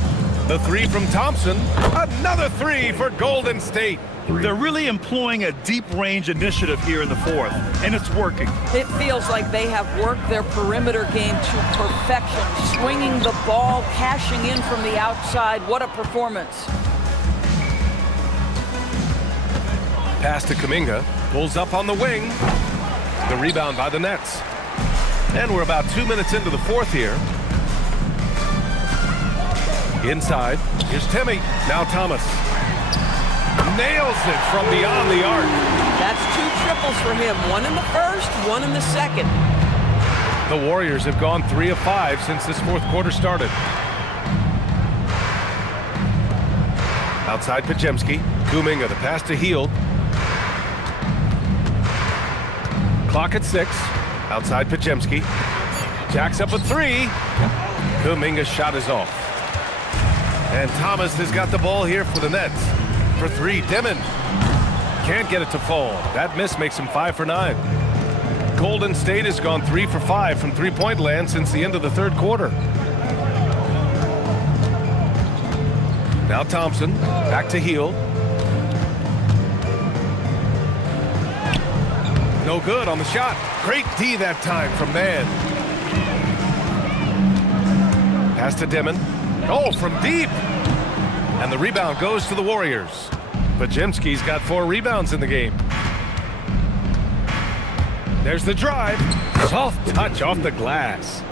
The 3 from Thompson. Another 3 for Golden State. They're really employing a deep range initiative here in the fourth, and it's working. It feels like they have worked their perimeter game to perfection, swinging the ball, cashing in from the outside. What a performance. Pass to Kuminga. Pulls up on the wing. The rebound by the Nets. And we're about 2 minutes into the fourth here. Inside. Here's Timmy. Now Thomas. Nails it from beyond the arc. That's 2 triples for him. 1 in the first, 1 in the second. The Warriors have gone 3 of 5 since this fourth quarter started. Outside Podziemski. Kuminga, the pass to Hield. Clock at 6. Outside Podziemski. Jacks up a 3. Kuminga's shot is off. And Thomas has got the ball here for the Nets. For 3, Dimon. Can't get it to fall. That miss makes him 5 for 9. Golden State has gone 3 for 5 from three-point land since the end of the third quarter. Now Thompson, back to Hield. No good on the shot. Great D that time from Mann. Pass to Dimon. Oh, from deep. And the rebound goes to the Warriors. Podziemski's got 4 rebounds in the game. There's the drive. Soft touch off the glass.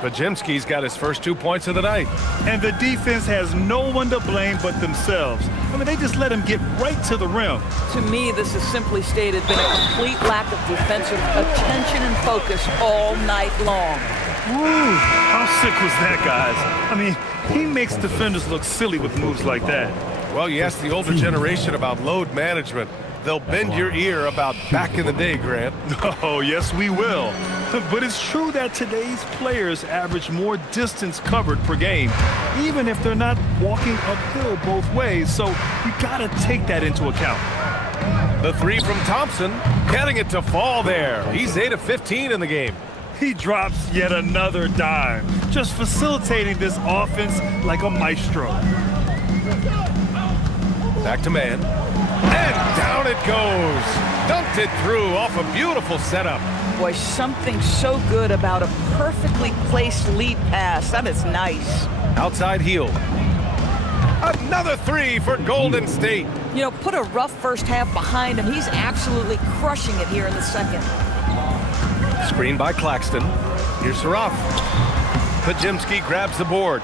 Podziemski's got his first 2 points of the night. And the defense has no one to blame but themselves. I mean, they just let him get right to the rim. To me, this has simply stated been a complete lack of defensive attention and focus all night long. Woo, how sick was that, guys? I mean, he makes defenders look silly with moves like that. Well, you ask the older generation about load management. They'll bend your ear about back in the day, Grant. Oh, yes, we will. But it's true that today's players average more distance covered per game, even if they're not walking uphill both ways. So you got to take that into account. The 3 from Thompson, getting it to fall there. He's 8 of 15 in the game. He drops yet another dime, just facilitating this offense like a maestro. Back to Mann. And down it goes. Dunked it through off a beautiful setup. Boy, something so good about a perfectly placed lead pass. That is nice. Outside heel. Another three for Golden State. You know, put a rough first half behind him. He's absolutely crushing it here in the second. Screen by Claxton. Here's Saraf. Podziemski grabs the board.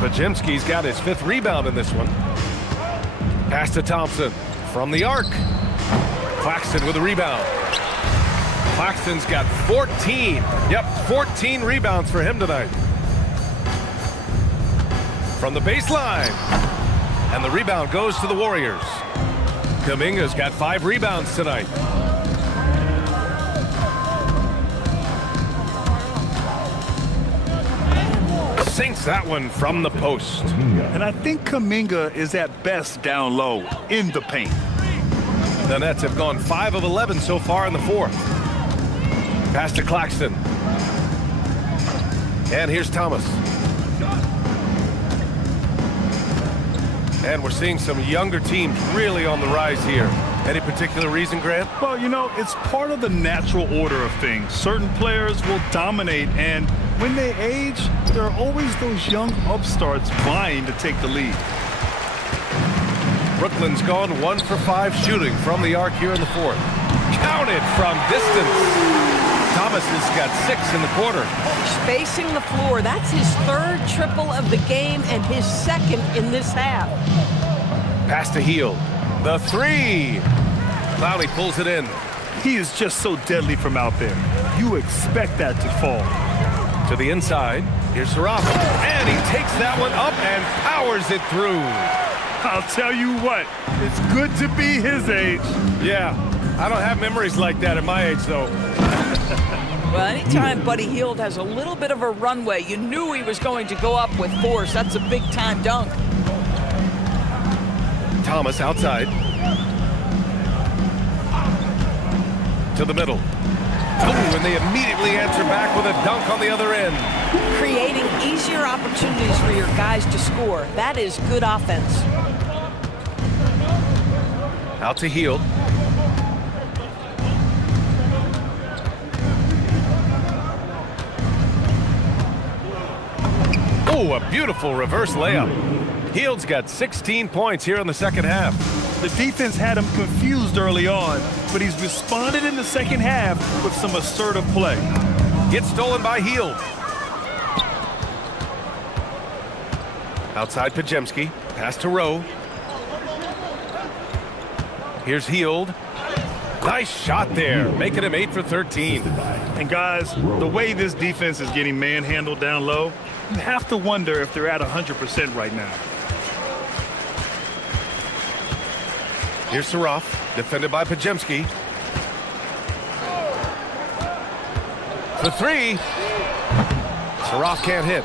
Podziemski's got his 5th rebound in this one. Pass to Thompson from the arc. Claxton with a rebound. Claxton's got 14. Yep, 14 rebounds for him tonight. From the baseline. And the rebound goes to the Warriors. Kuminga's got 5 rebounds tonight. Sinks that one from the post. And I think Kuminga is at best down low in the paint. The Nets have gone 5 of 11 so far in the 4th. Pass to Claxton. And here's Thomas. And we're seeing some younger teams really on the rise here. Any particular reason, Grant? Well, you know, it's part of the natural order of things. Certain players will dominate, and when they age, there are always those young upstarts vying to take the lead. Brooklyn's gone 1 for 5 shooting from the arc here in the 4th. Counted from distance. Thomas has got 6 in the quarter. Spacing the floor. That's his 3rd triple of the game and his 2nd in this half. Pass to Hield. The 3. Clowney pulls it in. He is just so deadly from out there. You expect that to fall. To the inside. Here's Saraf. And he takes that one up and powers it through. I'll tell you what, it's good to be his age. Yeah, I don't have memories like that at my age, though. Well, anytime Buddy Hield has a little bit of a runway, you knew he was going to go up with force. That's a big-time dunk. Thomas outside. To the middle. Oh, and they immediately answer back with a dunk on the other end. Creating easier opportunities for your guys to score. That is good offense. Out to Hield. Oh, a beautiful reverse layup. Hield's got 16 points here in the second half. The defense had him confused early on, but he's responded in the second half with some assertive play. Gets stolen by Hield. Outside Podziemski. Pass to Rowe. Here's Hield. Nice shot there, making him 8 for 13. And guys, the way this defense is getting manhandled down low, you have to wonder if they're at 100% right now. Here's Saraf, defended by Podziemski. The 3. Saraf can't hit.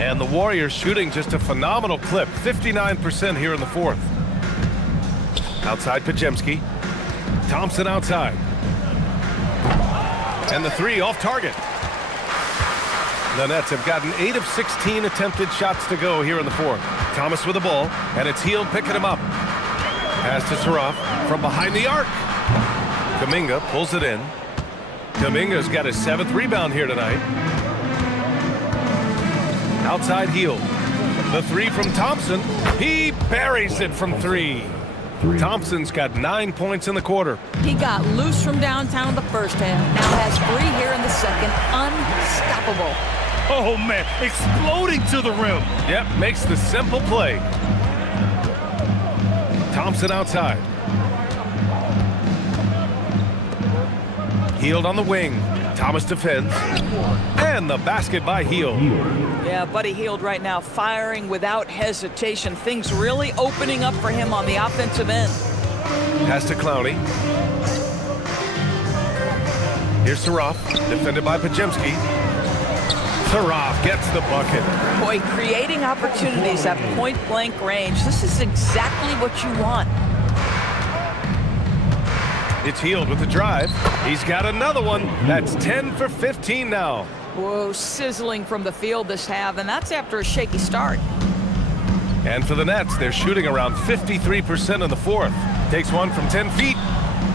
And the Warriors shooting just a phenomenal clip, 59% here in the 4th. Outside Podziemski. Thompson outside. And the 3 off target. The Nets have gotten 8 of 16 attempted shots to go here in the 4th. Thomas with the ball, and it's Hield picking him up. Pass to Saraf from behind the arc. Kuminga pulls it in. Kuminga's got his 7th rebound here tonight. Outside Hield. The 3 from Thompson. He buries it from 3. Thompson's got 9 points in the quarter. He got loose from downtown the first half. Now has 3 here in the second. Unstoppable. Oh, man, exploding to the rim. Yep, makes the simple play. Thompson outside. Hield on the wing. Thomas defends. And the basket by Hield. Yeah, Buddy Hield right now firing without hesitation. Things really opening up for him on the offensive end. Pass to Clowney. Here's Saraf, defended by Podziemski. Saraf gets the bucket. Boy, creating opportunities at point-blank range. This is exactly what you want. It's Hield with the drive. He's got another one. That's 10 for 15 now. Whoa, sizzling from the field this half, and that's after a shaky start. And for the Nets, they're shooting around 53% in the fourth. Takes one from 10 feet.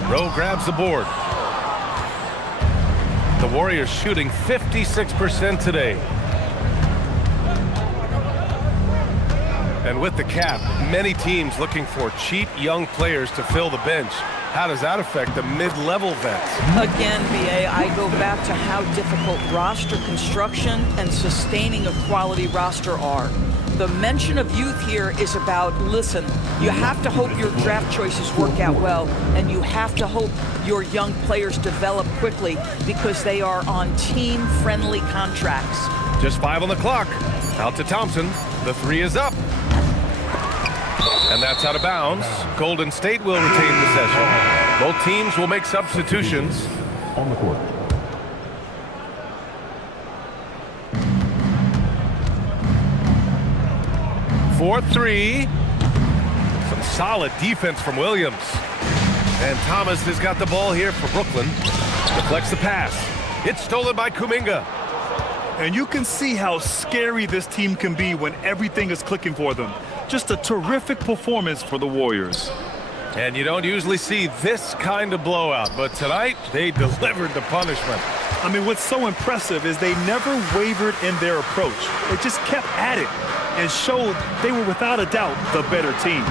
Rowe grabs the board. The Warriors shooting 56% today. And with the cap, many teams looking for cheap young players to fill the bench. How does that affect the mid-level vets? Again, BA, I go back to how difficult roster construction and sustaining a quality roster are. The mention of youth here is about, listen, you have to hope your draft choices work out well, and you have to hope your young players develop quickly because they are on team-friendly contracts. Just 5 on the clock. Out to Thompson. The three is up. And that's out of bounds. Golden State will retain possession. Both teams will make substitutions. On the court. For three. Some solid defense from Williams. And Thomas has got the ball here for Brooklyn. Deflects the pass. It's stolen by Kuminga. And you can see how scary this team can be when everything is clicking for them. Just a terrific performance for the Warriors. And you don't usually see this kind of blowout, but tonight they delivered the punishment. I mean, what's so impressive is they never wavered in their approach. They just kept at it and showed they were without a doubt the better team.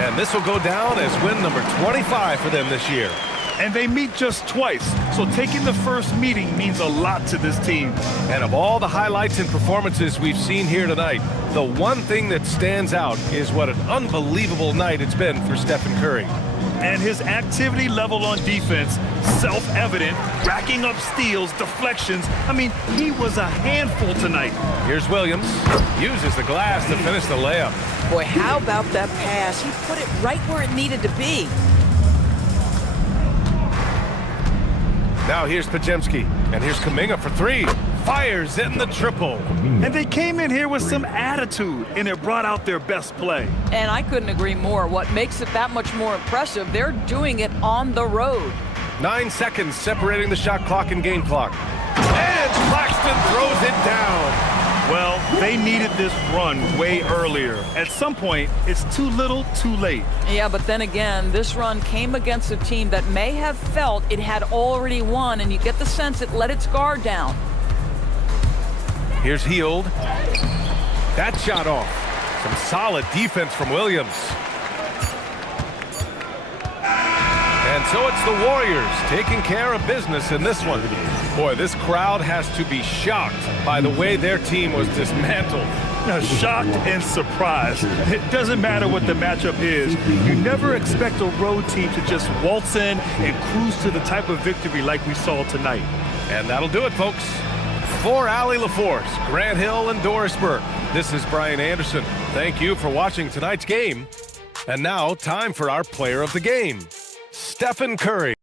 And this will go down as win number 25 for them this year. And they meet just twice, so taking the first meeting means a lot to this team. And of all the highlights and performances we've seen here tonight, the one thing that stands out is what an unbelievable night it's been for Stephen Curry. And his activity level on defense, self-evident, racking up steals, deflections. I mean, he was a handful tonight. Here's Williams. Uses the glass to finish the layup. Boy, how about that pass? He put it right where it needed to be. Now here's Podziemski, and here's Kuminga for three. Fires in the triple. And they came in here with some attitude, and it brought out their best play. And I couldn't agree more. What makes it that much more impressive, they're doing it on the road. 9 seconds separating the shot clock and game clock. And Claxton throws it down. Well, they needed this run way earlier. At some point, it's too little, too late. Yeah, but then again, this run came against a team that may have felt it had already won, and you get the sense it let its guard down. Here's Hield. That shot off. Some solid defense from Williams. And so it's the Warriors taking care of business in this one. Boy, this crowd has to be shocked by the way their team was dismantled. Shocked and surprised. It doesn't matter what the matchup is. You never expect a road team to just waltz in and cruise to the type of victory like we saw tonight. And that'll do it, folks. For Allie LaForce, Grant Hill, and Doris Burke, this is Brian Anderson. Thank you for watching tonight's game. And now, time for our player of the game, Stephen Curry.